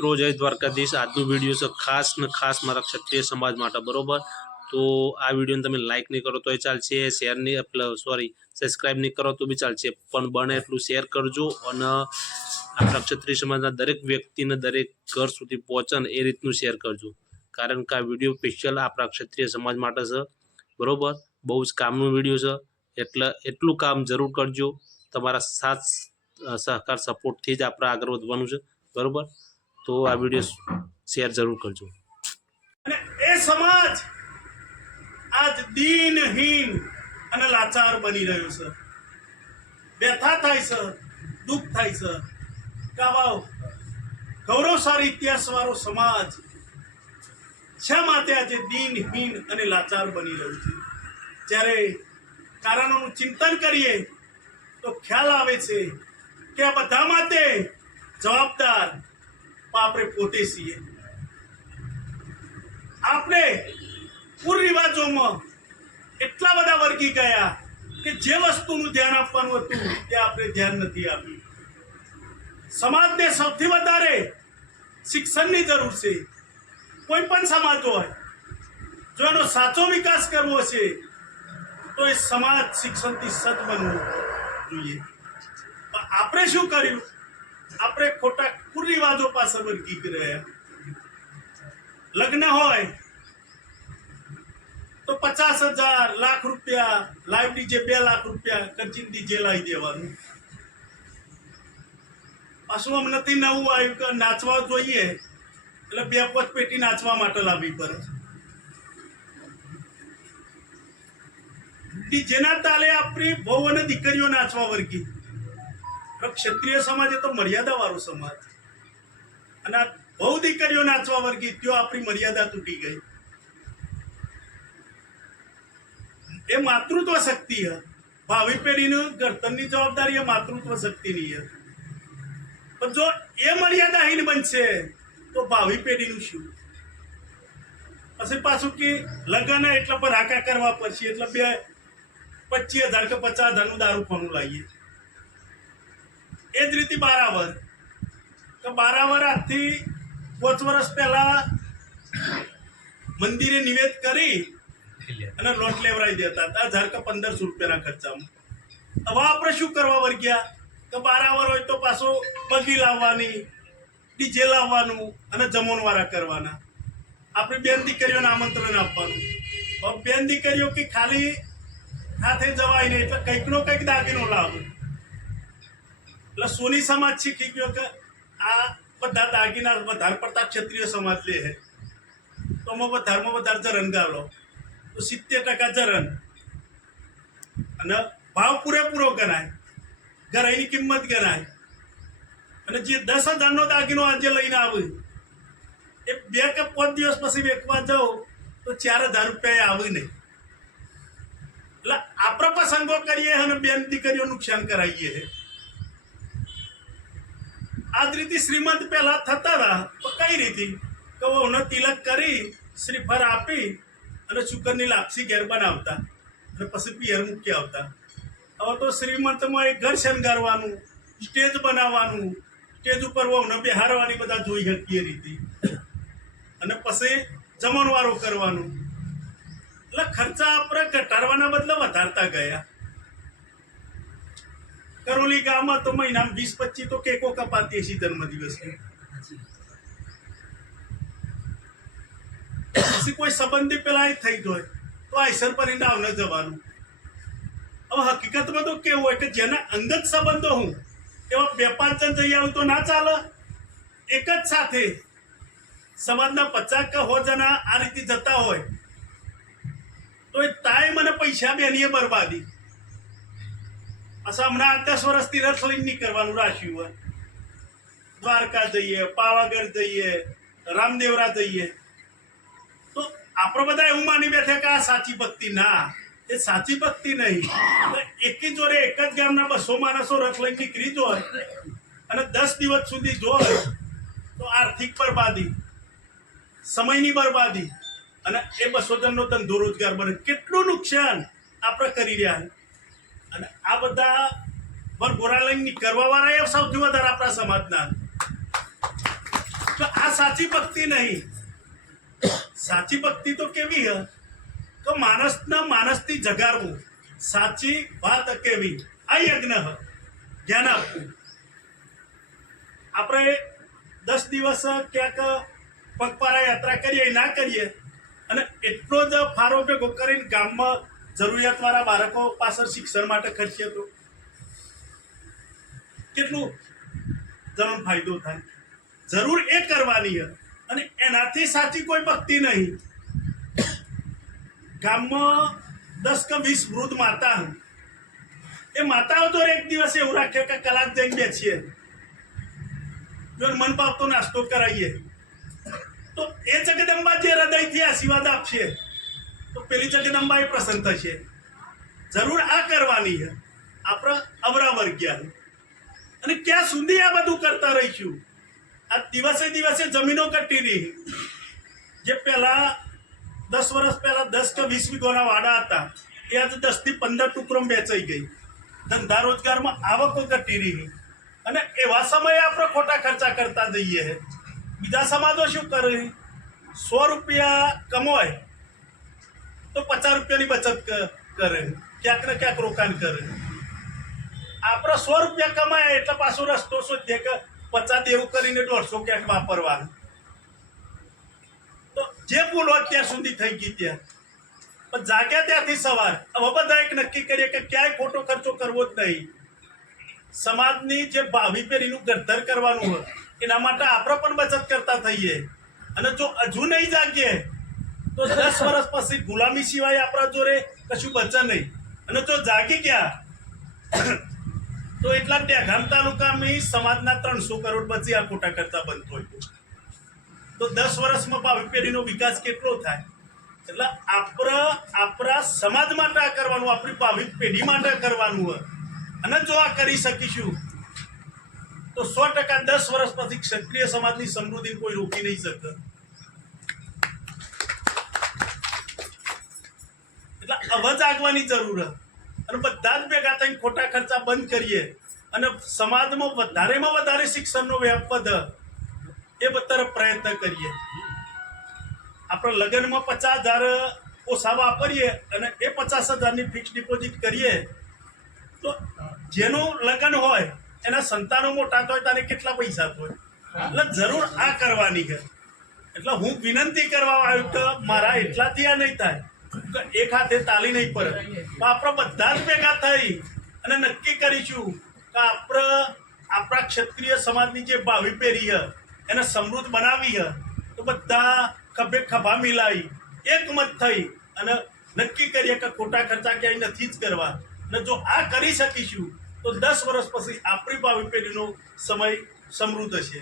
મિત્રો જય દ્વારકાધીશ। આજનો વિડીયો છે ખાસ ને ખાસ મારા ક્ષત્રિય સમાજ માટે, બરોબર। તો આ વિડીયોને તમે લાઇક નહીં કરો તોય ચાલશે, શેર નહીં સબસ્ક્રાઈબ નહીં કરો તો બી ચાલશે, પણ બને એટલું શેર કરજો અને આપણા ક્ષત્રિય સમાજના દરેક વ્યક્તિને દરેક ઘર સુધી પહોંચે ને એ રીતનું શેર કરજો, કારણ કે આ વિડીયો સ્પેશિયલ આપણા ક્ષત્રિય સમાજ માટે છે, બરોબર। બહુ જ કામનો વિડીયો છે, એટલે એટલું કામ જરૂર કરજો। તમારા સાથ સહકાર સપોર્ટથી જ આપણે આગળ વધવાનું છે, બરોબર। તો આ વિડીયો શેર જરૂર કરજો। અને એ સમાજ આજ દીનહીન અને લાચાર બની રહ્યો છે, વ્યથા થાય છે, દુઃખ થાય છે કે આવા ગૌરવશાળી ઇતિહાસવાળો સમાજ શા માટે આજે દીનહીન અને લાચાર બની રહ્યું છે। જ્યારે કારણોનું ચિંતન કરીએ તો ખ્યાલ આવે છે કે આ બધા માટે જવાબદાર આપણે પોતે છીએ। આપણે કુરિવાજોમાં એટલા બધા વર્ગી ગયા કે જે વસ્તુનું ધ્યાન આપવાનું હતું તે આપણે ધ્યાન નથી આપ્યું। સમાજને સૌથી વધારે શિક્ષણની જરૂર છે। કોઈ પણ સમાજ હોય, જો એનો સાચો વિકાસ કરવો છે તો એ સમાજ શિક્ષણથી સજ્જ બનવું જોઈએ। આપણે શું કર્યું? આપણે ખોટા કુરિવાજો પાસે વર્ગી રહ્યા। લગ્ન હોય તો 50,000 લાખ રૂપિયા લાઈવ ડીજે 2 લાખ રૂપિયા ખર્ચીને ડીજે લાવી દેવાનું। પાછું આમ નથી નવું આવ્યું કે નાચવા જોઈએ એટલે 2-5 પેટી નાચવા માટે લાવવી પડે। ડીજેના તાલે આપણી બહુ અને દીકરીઓ નાચવા વર્ગી। ક્ષત્રિય સમાજ એ તો મર્યાદા વાળો સમાજ, અને બહુ દીકરીઓ નાચવા વર્ગી, ત્યાં આપણી મર્યાદા તૂટી ગઈ। એ માતૃત્વ શક્તિ છે। ભાવિ પેઢીનું ઘડતરની જવાબદારી એ માતૃત્વ શક્તિની છે, પણ જો એ મર્યાદાહીન બનશે તો ભાવિ પેઢીનું શું? પછી પાછું કે લગ્ન એટલે પર હાકા કરવા પડશે, એટલે 25,000 કે 50,000 દારૂ ખાનું લાવીએ। એ જ રીતે બારાવર આજથી 5 વર્ષ પહેલા મંદિરે નિવેદ કરી અને લોટ લેવરાઈ દેતા હતા 1000 કે 1500 રૂપિયાના ખર્ચામાં। હવે આપણે શું કરવા વર્ગ્યા કે બારાવર હોય તો પાછો બગી લાવવાની, ડીજે લાવવાનું અને જમણવારા કરવાના। આપણી બેન દીકરીઓને આમંત્રણ આપવાનું। હવે બેન દીકરીઓ કે ખાલી હાથે જવાય નહીં, એટલે કંઈકનો કંઈક દાગીનો લાવે। એટલે સોની સમાજ શીખી ગયો કે આ બધા દાગીના વધારે પડતા ક્ષત્રિય સમાજ લે છે, તો અમે વધારે જરણ ગાલો તો 70% જરણ, અને ભાવ પૂરેપૂરો ગણાય, ઘરાઈની કિંમત ગણાય। અને જે 10,000નો દાગીનો આજે લઈને આવે એ 2 કે 5 દિવસ પછી વેચવા જાઓ તો 4,000 રૂપિયા આવે નહીં। એટલે આપણે પ્રસંગો કરીએ અને બેન દીકરીઓ નુકસાન કરાવીએ છીએ। આ જ રીતે શ્રીમંત પહેલા થતા હતા તો કઈ રીતે કે ઓને તિલક કરી શ્રીફળ આપી અને શુકરની લાપસી ઘેર બનાવતા અને પછી પિયર મૂકી આવતા। હવે તો શ્રીમંતમાં એક ઘર શણગારવાનું, સ્ટેજ બનાવવાનું, સ્ટેજ ઉપર ઓને બેહારવાની બધા જોઈ શકીએ રીતે, અને પછી જમણવારો કરવાનું। એટલે ખર્ચા આપણે ઘટાડવાના બદલે વધારતા ગયા। કરોલી ગામમાં તો મહિનામાં 20-25 તો કેકો કપાતી હશે જન્મદિવસની। પછી કોઈ સંબંધી પેલા થઈ જાય તો આઈસર પરિણામ ન જવાનું। હવે હકીકતમાં તો કેવું હોય કે જેના અંગત સંબંધો હું એવા 2-5 જણ જઈ આવું તો ના ચાલે। એક જ સાથે સમાજના 50 કે 100 જણા આ રીતે જતા હોય તો એ ટાઈમ અને પૈસા બેની બરબાદી। હમણાં 10 વર્ષથી રથ લઈને નહીં કરવાનું રાખ્યું હોય, દ્વારકા જઈએ, પાવાગઢ જઈએ, રામદેવરા જઈએ, તો આપણે બધા એવું માની બેઠા કે આ સાચી ભક્તિ। ના, એ સાચી ભક્તિ નહીં। એકી જોડે એક જ ગામના 200 માણસો રથ લઈને નીકળી જાય અને 10 દિવસ સુધી જોય તો આર્થિક બરબાદી, સમયની બરબાદી, અને એ 200 જણનો ધંધો રોજગાર બને, કેટલું નુકસાન આપણે કરી રહ્યા। અને આ બધા વરઘોડા લઈને કરવા વાળા એ સૌથી વધારે આપણા સમાજના। તો સાચી ભક્તિ નહીં. સાચી ભક્તિ તો કેવી હ કે માણસથી જગાડવું, સાચી વાત કેવી, આ યજ્ઞ હ, જ્ઞાન આપવું. આપણે 10 દિવસ ક્યાંક પગપાળા યાત્રા કરીએ ના કરીએ અને એટલો જ ફાળો ભેગો કરીને ગામમાં જરૂરિયાતવાળા બાળકો પાછળ શિક્ષણ માટે ખર્ચીએ તો કેટલું જણનો ફાયદો થાય. જરૂર એ કરવાની છે અને એનાથી સાચી કોઈ ભક્તિ નહીં. ગામમાં 10 કે 20 વૃદ્ધ માતા, એ માતાઓ તો એક દિવસ એવું રાખે કે કલાક જઈને બેસીએ, જો મન ભાવતો નાસ્તો કરાવીએ તો એ જગદંબા જે હૃદયથી આશીર્વાદ આપશે તો પેલી જગદંબા એ પ્રસન્ન થશે. જરૂર આ કરવાની છે. આપણે અવરા વર્ગ્યા અને ક્યાં સુધી આ બધું કરતા રહીશું? આ દિવસે દિવસે જમીનો કટી રહી. જે પહેલા 10 વર્ષ પહેલા 10 કે 20 વીઘોના વાડા હતા એ આજે 10 થી 15 ટુકડોમાં વેચાઈ ગઈ. ધંધા રોજગારમાં આવકો ઘટી રહી અને એવા સમયે આપણે ખોટા ખર્ચા કરતા જઈએ. બીજા સમાજો શું કરે? 100 રૂપિયા કમાય તો 50 રૂપિયાની બચત કરે, ક્યાંક ને ક્યાંક રોકાણ કરે. આપણે 100 રૂપિયા કમાય એટલે પાછો રસ્તો શોધીએ કે 50 એવું કરીને 150 ક્યાંક વાપરવાનું. તો જે ભૂલ હોય ત્યાં સુધી થઈ ગઈ ત્યાં. પણ જાગ્યા ત્યાંથી સવાર હવે બધા એક નક્કી કરીએ કે ક્યાંય ખોટો ખર્ચો કરવો જ નહીં. સમાજની જે ભાવિ પેઢીનું ઘડતર કરવાનું હોય એના માટે આપણે પણ બચત કરતા થઈએ. અને જો હજુ નહીં જાગીએ તો 10 વર્ષ પછી ગુલામી સિવાય આપણા જોડે કશું બચે નહીં. અને જો જાગી ગયા તો એટલા ડેગામ તાલુકામાં સમાજના 300 કરોડ બચી આ ખોટા કરતા બંધ હોય તો 10 વર્ષમાં ભાવિ પેઢીનો વિકાસ કેટલો થાય? એટલે આપણા સમાજ માટે આ કરવાનું, આપણી ભાવિ પેઢી માટે કરવાનું હોય. અને જો આ કરી શકીશું તો 100% 10 વર્ષ પછી ક્ષત્રિય સમાજની સમૃદ્ધિ કોઈ રોકી નહીં શકે. એટલે હવે જાગવાની જરૂર છે અને બધા જ ભેગા થઈને ખોટા ખર્ચા બંધ કરીએ અને સમાજમાં વધારેમાં વધારે શિક્ષણનો વ્યાપ વધે એ તરફ પ્રયત્ન કરીએ. આપણે લગ્નમાં 50,000 ઓછા વાપરીએ અને એ 50,000ની ફિક્સ ડિપોઝિટ કરીએ તો જેનું લગ્ન હોય એના સંતાનો મોટા થાય ત્યારે કેટલા પૈસા થાય? એટલે જરૂર આ કરવાની છે. એટલે હું વિનંતી કરવા આવ્યો કે મારા એટલાથી આ નહીં થાય કે એક હાથે તાલી નહીં પડે. આપણે બધા જ ભેગા થઈ અને નક્કી કરીશું કે આપણા ક્ષત્રિય સમાજની જે ભાવિ પેઢી છે એને સમૃદ્ધ બનાવી છે તો બધા ખભે ખભા મિલાવી એકમત થઈ અને નક્કી કરીએ કે ખોટા ખર્ચા ક્યાંય નથી જ કરવા. અને જો આ કરી શકીશું તો 10 વર્ષ પછી આપણી ભાવિ પેઢીનો સમય સમૃદ્ધ હશે.